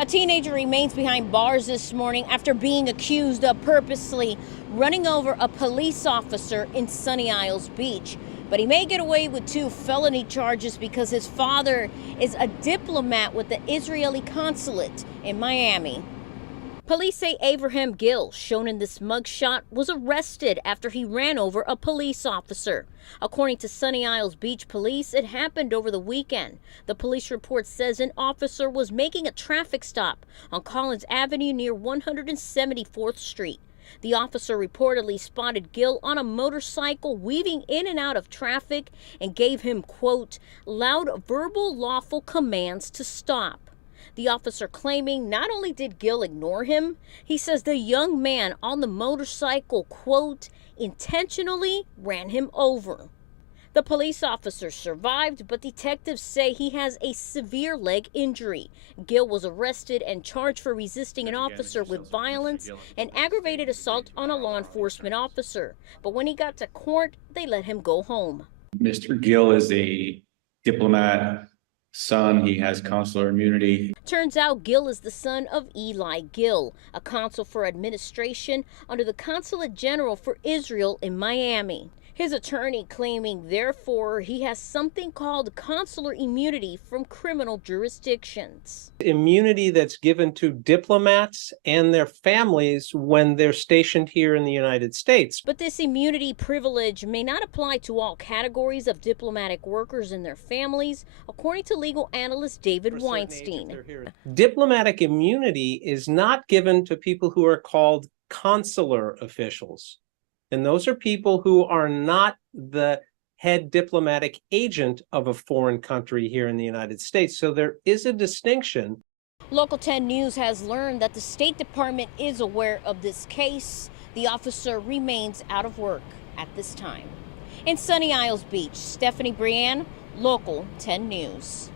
A teenager remains behind bars this morning after being accused of purposely running over a police officer in Sunny Isles Beach. But he may get away with 2 felony charges because his father is a diplomat with the Israeli consulate in Miami. Police say Abraham Gill, shown in this mugshot, was arrested after he ran over a police officer. According to Sunny Isles Beach Police, it happened over the weekend. The police report says an officer was making a traffic stop on Collins Avenue near 174th Street. The officer reportedly spotted Gill on a motorcycle weaving in and out of traffic and gave him, quote, loud verbal lawful commands to stop. The officer claiming not only did Gill ignore him, he says the young man on the motorcycle, quote, intentionally ran him over. The police officer survived, but detectives say he has a severe leg injury. Gill was arrested and charged for resisting an officer with violence and aggravated assault on a law enforcement officer. But when he got to court, they let him go home. Mr. Gill is a diplomat son. He has consular immunity. Turns out Gill is the son of Eli Gill, a consul for administration under the Consulate General for Israel in Miami. His attorney claiming, therefore, he has something called consular immunity from criminal jurisdictions. Immunity that's given to diplomats and their families when they're stationed here in the United States. But this immunity privilege may not apply to all categories of diplomatic workers and their families, according to legal analyst David Weinstein. Diplomatic immunity is not given to people who are called consular officials. And those are people who are not the head diplomatic agent of a foreign country here in the United States. So there is a distinction. Local 10 News has learned that the State Department is aware of this case. The officer remains out of work at this time. In Sunny Isles Beach, Stephanie Brienne, Local 10 News.